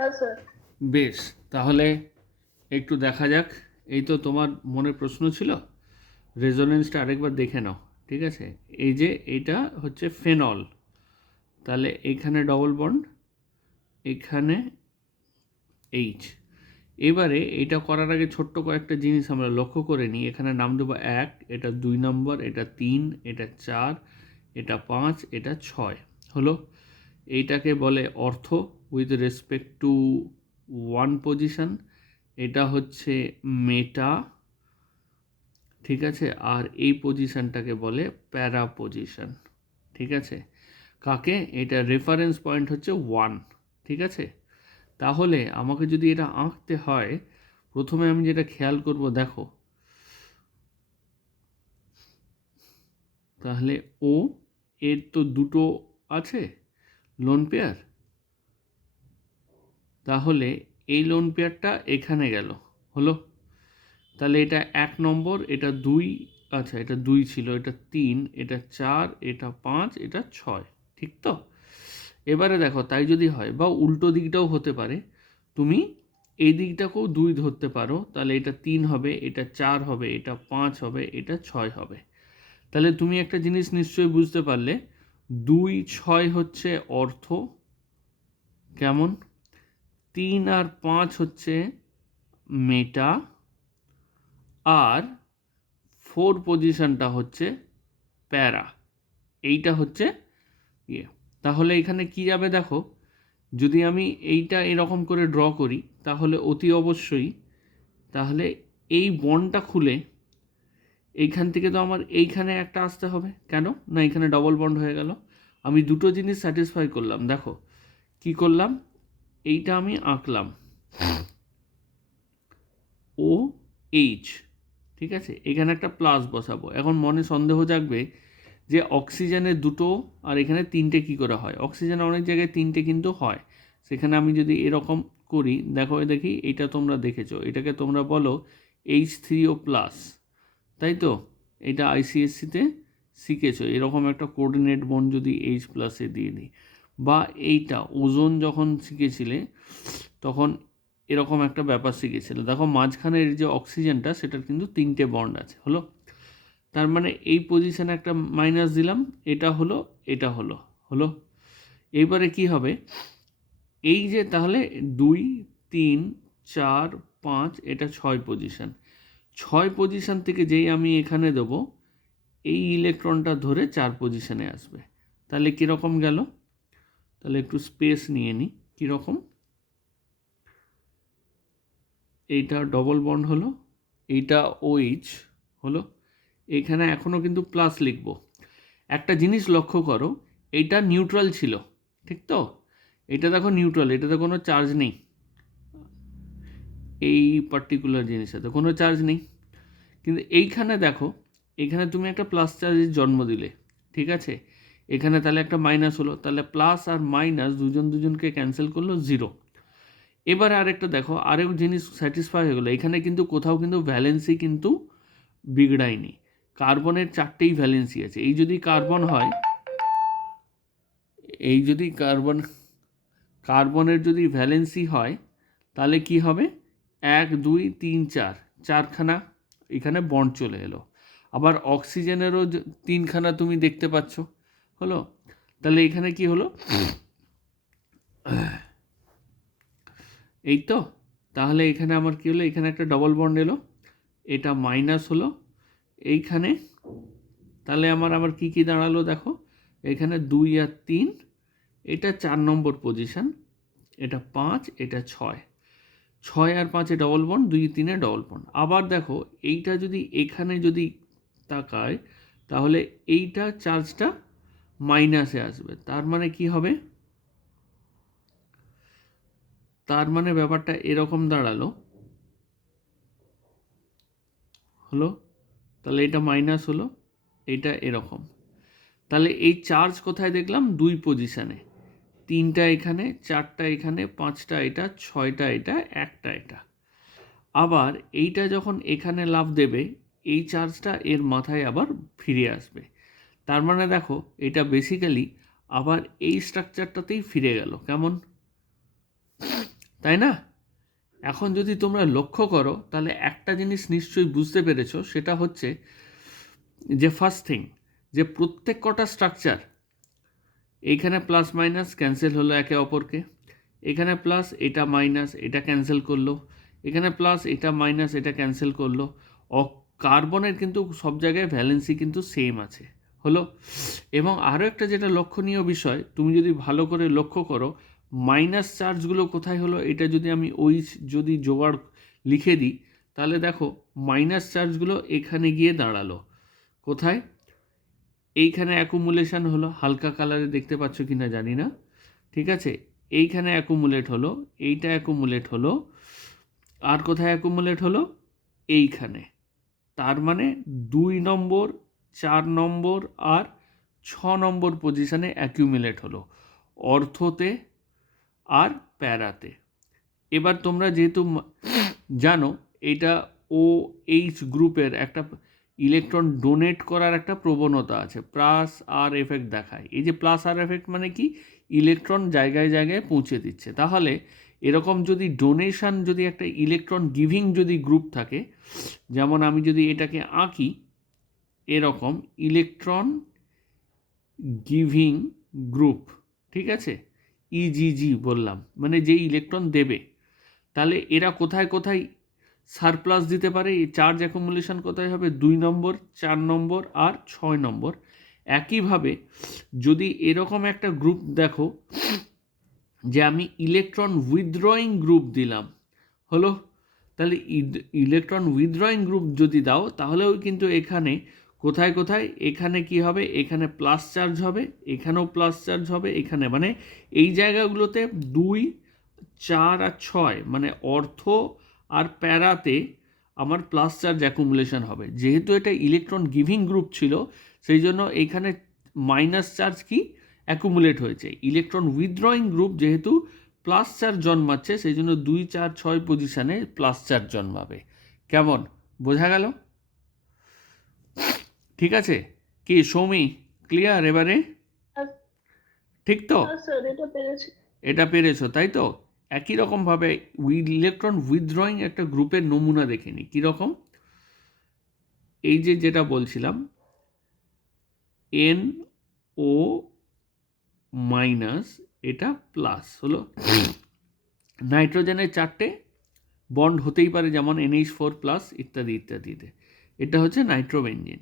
হ্যাঁ স্যার। বেশ, তাহলে একটু দেখা যাক। এই তো তোমার মনে প্রশ্ন ছিল, রেজোনেন্সটা আরেকবার দেখে নাও। ঠিক আছে, এই যে এটা হচ্ছে ফেনল, তাহলে এইখানে ডবল বন্ড, এখানে এইচ। এবারে এটা করার আগে ছোট্ট কয়েকটা জিনিস আমরা লক্ষ্য করে নিই। এখানে নাম দেবো 1, এটা 2 নম্বর, এটা 3, এটা 4, এটা 5, এটা 6 হলো। এইটাকে বলে অর্থ with respect to one position. এটা হচ্ছে মেটা, ঠিক আছে। আর এই পজিশনটাকে বলে প্যারা পজিশন, ঠিক আছে। কাকে? এটা রেফারেন্স পয়েন্ট হচ্ছে 1, ঠিক আছে। তাহলে আমাকে যদি এটা আঁকতে হয়, প্রথমে আমি যেটা খেয়াল করব, দেখো, তাহলে ও এর তো দুটো আছে লোন পেয়ার, তাহলে এই লোন পেয়ারটা এখানে গেল, হলো। তাহলে এটা 1 নম্বর, এটা 2, আচ্ছা এটা 2 ছিল, এটা 3, এটা 4, এটা 5, এটা 6, ঠিক তো। এবারে দেখো, তাই যদি হয়, বা উল্টো দিকটাও হতে পারে, তুমি এই দিকটাকেও 2 ধরতে পারো, তাহলে এটা 3 হবে, এটা 4 হবে, এটা 5 হবে, এটা 6 হবে। তাহলে তুমি একটা জিনিস নিশ্চয়ই বুঝতে পারলে, 2, 6 হচ্ছে অর্থ, কেমন? 3 আর 5 হচ্ছে মেটা, আর 4 পজিশনটা হচ্ছে প্যারা। এইটা হচ্ছে ইয়ে। তাহলে এখানে কি যাবে দেখো, যদি আমি এইটা এরকম করে ড্র করি, তাহলে অতি অবশ্যই, তাহলে এই বন্ডটা খুলে এইখান থেকে তো আমার এইখানে একটা আসতে হবে, কেন না এখানে ডবল বন্ড হয়ে গেল। আমি দুটো জিনিস স্যাটিসফাই করলাম। দেখো কি করলাম, এইটা আমি আঁকলাম ও এইচ, ঠিক আছে। এখানে একটা প্লাস বসাবো। এখন মনে সন্দেহ জাগবে যে অক্সিজেনের দুটো আর এখানে 3টে কী করে হয়? অক্সিজেন অনেক জায়গায় 3টে কিন্তু হয়। সেখানে আমি যদি এরকম করি, দেখো দেখি, এটা তোমরা দেখেছো, এটাকে তোমরা বলো H3O প্লাস, তাই তো। এটা আইসিএসসিতে শিখেছো, এরকম একটা কোঅর্ডিনেট বন্ড যদি এইচ প্লাসে দিয়ে দিই। বা এইটা ওজোন যখন শিখেছিলে, তখন এরকম একটা ব্যাপার শিখেছিলে। দেখো মাঝখানের যে অক্সিজেনটা, সেটার কিন্তু 3টে বন্ড আছে, হলো। তার মানে এই পজিশনে একটা মাইনাস দিলাম, এটা হলো, এটা হলো, হলো। এইবারে কি হবে, এই যে তাহলে 2, 3, 4, 5, এটা 6 পজিশন। 6 পজিশন থেকে যেই আমি এখানে দেবো, এই ইলেকট্রনটা ধরে 4 পজিশনে আসবে। তাহলে কীরকম গেল? তাহলে একটু স্পেস নিয়ে নিই। কীরকম? এইটা ডবল বন্ড হলো, এইটা OH হলো। এখানে এখনও কিন্তু প্লাস লিখব। একটা জিনিস লক্ষ্য করো, এইটা নিউট্রাল ছিল, ঠিক তো। এটা দেখো নিউট্রাল, এটাতে কোনো চার্জ নেই, এই পার্টিকুলার জিনিসটাতে কোনো চার্জ নেই। কিন্তু এইখানে দেখো, এখানে তুমি একটা প্লাস চার্জের জন্ম দিলে, ঠিক আছে। এখানে তাহলে একটা মাইনাস হলো, তাহলে প্লাস আর মাইনাস দুজনকে ক্যান্সেল করলো, 0। এবারে আরেকটা দেখো, আরেক জিনিস স্যাটিসফাই হয়ে গেলো। এখানে কিন্তু কোথাও কিন্তু ভ্যালেন্সি কিন্তু বিগড়ায়নি। কার্বনের 4টেই ভ্যালেন্সি আছে। এই যদি কার্বন হয়, এই যদি কার্বনের যদি ভ্যালেন্সি হয়, তাহলে কি হবে, 1, 2, 3, 4, 4খানা এখানে বন্ড চলে এলো। আবার অক্সিজেনেরও 3খানা তুমি দেখতে পাচ্ছ, হলো। তাহলে এখানে কি হলো, এই তো। তাহলে এখানে আমার কি হলো, এখানে একটা ডবল বন্ড এলো, এটা মাইনাস হলো এইখানে। তাহলে আমার কি কি দাঁড়ালো দেখো, এখানে 2 আর 3, এটা 4 নম্বর পজিশন, এটা 5, এটা 6, 6 আর 5-এ ডবল বন্ড, 2, 3-এ ডবল বন্ড। আবার দেখো এইটা যদি এখানে যদি তাকায়, তাহলে এইটা চার্জটা মাইনাসে আসবে। তার মানে কি হবে, তার মানে ব্যাপারটা এরকম দাঁড়ালো, হলো। তাহলে এটা মাইনাস হলো, এটা এরকম। তাহলে এই চার্জ কোথায় দেখলাম, 2 পজিশানে, 3টা এখানে, 4টা এখানে, 5টা এটা, 6টা এটা, 1টা এটা। আবার এইটা যখন এখানে লাফ দেবে, এই চার্জটা এর মাথায় আবার ফিরে আসবে। তার মানে দেখো, এটা বেসিক্যালি আবার এই স্ট্রাকচারটাতেই ফিরে গেল, কেমন? তাই না? এখন যদি তোমরা লক্ষ্য করো তাহলে একটা জিনিস নিশ্চয়ই বুঝতে পেরেছো, সেটা হচ্ছে যে ফার্স্ট থিং, যে প্রত্যেক কটা স্ট্রাকচার এইখানে প্লাস মাইনাস ক্যান্সেল হলো একে অপরকে, এখানে প্লাস এটা মাইনাস এটা ক্যান্সেল করলো, এখানে প্লাস এটা মাইনাস এটা ক্যান্সেল করলো। কার্বনের কিন্তু সব জায়গায় ভ্যালেন্সি কিন্তু সেম আছে, হলো। এবং আরও একটা যেটা লক্ষণীয় বিষয়, তুমি যদি ভালো করে লক্ষ্য করো মাইনাস চার্জগুলো কোথায় হলো, এটা যদি আমি যদি জোগাড় লিখে দিই তাহলে দেখো মাইনাস চার্জগুলো এখানে গিয়ে দাঁড়ালো কোথায়, এইখানে অ্যাকুমুলেশন হলো, হালকা কালারে দেখতে পাচ্ছ কি না জানি না, ঠিক আছে, এইখানে অ্যাকুমুলেট হলো, এইটা অ্যাকুমুলেট হলো, আর কোথায় অ্যাকুমুলেট হলো, এইখানে। তার মানে 2 নম্বর 4 নম্বর আর 6 নম্বর পজিশানে অ্যাকুমুলেট হলো অর্থতে আর প্যারাতে। এবার তোমরা যেহেতু জানো এটা ও এইচ গ্রুপের একটা ইলেকট্রন ডোনেট করার একটা প্রবণতা আছে, প্লাস আর এফেক্ট দেখায়। এই যে প্লাস আর এফেক্ট মানে কি, ইলেকট্রন জায়গায় জায়গায় পৌঁছে দিচ্ছে। তাহলে এরকম যদি ডোনেশন, যদি একটা ইলেকট্রন গিভিং যদি গ্রুপ থাকে, যেমন আমি যদি এটাকে আঁকি এরকম ইলেকট্রন গিভিং গ্রুপ, ঠিক আছে, ইজিজি বললাম, মানে যে ইলেকট্রন দেবে, তাহলে এরা কোথায় কোথায় সারপ্লাস দিতে পারে, এই চার্জ অ্যাকুমুলেশন কোথায় হবে, 2 নম্বর 4 নম্বর আর 6 নম্বর। একইভাবে যদি এরকম একটা গ্রুপ দেখো যে আমি ইলেকট্রন উইথড্রয়িং গ্রুপ দিলাম, হলো, তাহলে ইলেকট্রন উইথড্রয়িং গ্রুপ যদি দাও তাহলেও কিন্তু এখানে কোথায় কোথায়, এখানে কি হবে, এখানে প্লাস চার্জ হবে, এখানেও প্লাস চার্জ হবে, এখানে মানে এই জায়গাগুলোতে 2 4 আর 6 মানে অর্থ আর প্যারাতে আমার প্লাস চার্জ অ্যাকুমুলেশন হবে। যেহেতু এটা ইলেকট্রন গিভিং গ্রুপ ছিল সেই জন্য এখানে মাইনাস চার্জ কি অ্যাকুমুলেট হয়েছে। ইলেকট্রন উইথড্রয়িং গ্রুপ যেহেতু প্লাস চার্জ জন্মাচ্ছে সেই জন্য 2 4 6 পজিশানে প্লাস চার্জ জন্মাবে। কেমন বোঝা গেল? ঠিক আছে কি সৌমি, ক্লিয়ার এবারে? ঠিক তো? এটা পেরেছো তাই তো? একই রকমভাবে ইলেকট্রন উইথড্রয়িং একটা গ্রুপের নমুনা দেখে নিই কীরকম। এই যে যেটা বলছিলাম এন ও মাইনাস এটা প্লাস হলো, নাইট্রোজেনের 4টে বন্ড হতেই পারে যেমন NH4 প্লাস ইত্যাদি ইত্যাদিতে, এটা হচ্ছে নাইট্রোবেনজিন।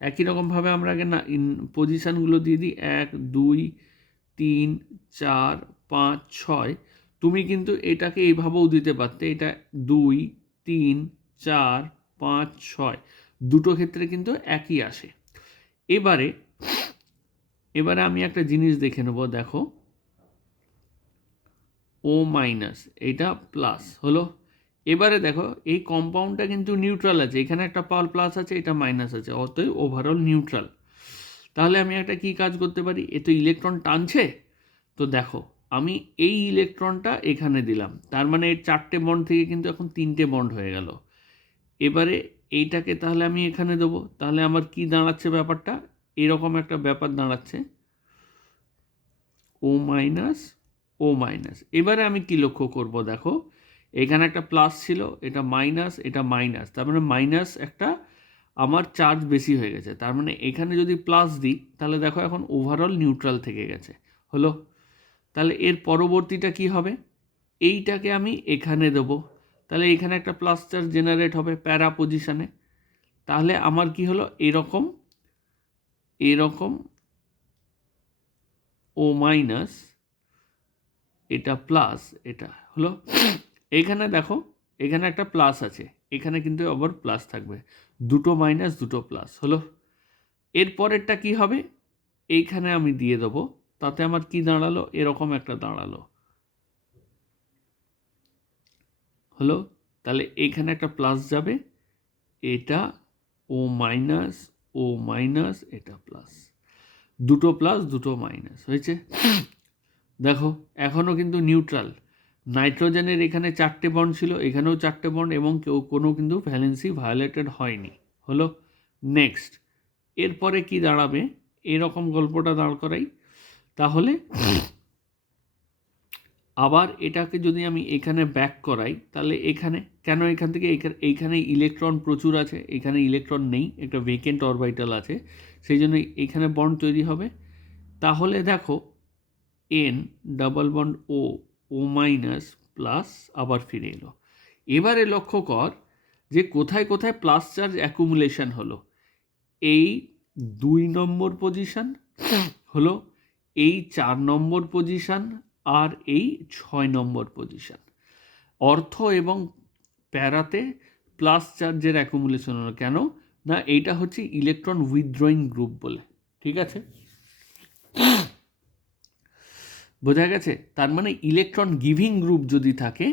একই রকমভাবে আমরা আগে পজিশানগুলো দিয়ে দিই 1 2 3 4 5 6। তুমি কিন্তু এটাকে এইভাবেও দিতে পারতে, এটা 2 3 4 5 6 দুটো ক্ষেত্রে কিন্তু একই আসে। এবারে আমি একটা জিনিস দেখে নেব, দেখো ও মাইনাস এটা প্লাস হলো। এবারে দেখো এই কম্পাউন্ডটা কিন্তু নিউট্রাল আছে, এখানে একটা প্লাস আছে এটা মাইনাস আছে, অতএব ওভারঅল নিউট্রাল। তাহলে আমি একটা কি কাজ করতে পারি, এ তো ইলেকট্রন টানছে, তো দেখো আমি এই ইলেকট্রনটা এখানে দিলাম, তার মানে এর 4টে বন্ড থেকে কিন্তু এখন 3টে বন্ড হয়ে গেল। এবারে এইটাকে তাহলে আমি এখানে দেবো, তাহলে আমার কি দাঁড়াচ্ছে ব্যাপারটা, এরকম একটা ব্যাপার দাঁড়াচ্ছে ও মাইনাস ও মাইনাস। এবারে আমি কি লক্ষ্য করব, দেখো এখানে একটা প্লাস ছিল, এটা মাইনাস এটা মাইনাস, তার মানে মাইনাস একটা আমার চার্জ বেশি হয়ে গেছে, তার মানে এখানে যদি প্লাস দিই তাহলে দেখো এখন ওভারঅল নিউট্রাল থেকে গেছে, হলো। তাহলে এর পরবর্তীটা কি হবে, এইটাকে আমি এখানে দেব, তাহলে এখানে একটা প্লাস চার্জ জেনারেট হবে প্যারা পজিশানে। তাহলে আমার কি হলো, এরকম এরকম ও মাইনাস এটা প্লাস এটা হলো। এখানে দেখো এখানে একটা প্লাস আছে, এখানে কিন্তু আবার প্লাস থাকবে, দুটো মাইনাস দুটো প্লাস হলো। এরপরেরটা কি হবে, এইখানে আমি দিয়ে দেবো, তাতে আমার কি দাঁড়ালো, এরকম একটা দাঁড়ালো, হলো। তাহলে এখানে একটা প্লাস যাবে, এটা ও মাইনাস এটা প্লাস, দুটো প্লাস দুটো মাইনাস হয়েছে। দেখো এখনও কিন্তু নিউট্রাল, নাইট্রোজেনের এখানে 4টে বন্ড ছিল, এখানেও 4টে বন্ড এবং কোনো কিন্তু ভ্যালেন্সি ভায়োলেটেড হয়নি, হলো। নেক্সট এরপরে কি দাঁড়াবে, এরকম গল্পটা দাঁড় করাই, তাহলে আবার এটাকে যদি আমি এখানে ব্যাক করাই তাহলে এখানে কেন এখান থেকে এইখানে ইলেকট্রন প্রচুর আছে, এখানে ইলেকট্রন নেই, একটা ভেকেন্ট অরবিটাল আছে, সেই জন্য এখানে বন্ড তৈরি হবে। তাহলে দেখো এন ডাবল বন্ড ও ও মাইনাস প্লাস আবার ফিরে এলো। এবারে লক্ষ্য কর যে কোথায় কোথায় প্লাস চার্জ অ্যাকুমুলেশন হলো। এই 2 নম্বর পজিশন হলো, এই 4 নম্বর পজিশন, আর এই 6 নম্বর পজিশন। অর্থ এবং প্যারাতে প্লাস চার্জের অ্যাকুমুলেশন হলো। কেন না, এইটা হচ্ছে ইলেকট্রন উইথড্রয়িং গ্রুপ বলে। ঠিক আছে, বোঝা গেছে? তার মানে ইলেকট্রন গিভিং গ্রুপ যদি থাকে,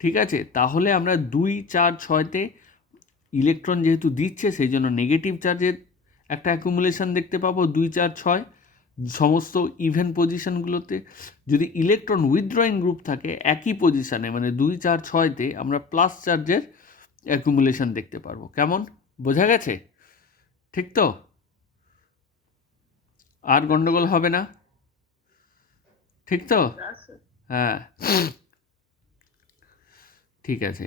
ঠিক আছে, তাহলে আমরা 2, 4, 6তে ইলেকট্রন যেহেতু দিচ্ছে সেই জন্য নেগেটিভ চার্জের একটা অ্যাকুমুলেশন দেখতে পাবো 2, 4, 6। সমস্ত ইভেন পজিশনগুলোতে যদি ইলেকট্রন উইথড্রয়িং গ্রুপ থাকে একই পজিশানে, মানে 2, 4, 6তে আমরা প্লাস চার্জের অ্যাকুমুলেশন দেখতে পারবো। কেমন, বোঝা গেছে? ঠিক তো? আর গন্ডগোল হবে না? ঠিক তো? হ্যাঁ, ঠিক আছে।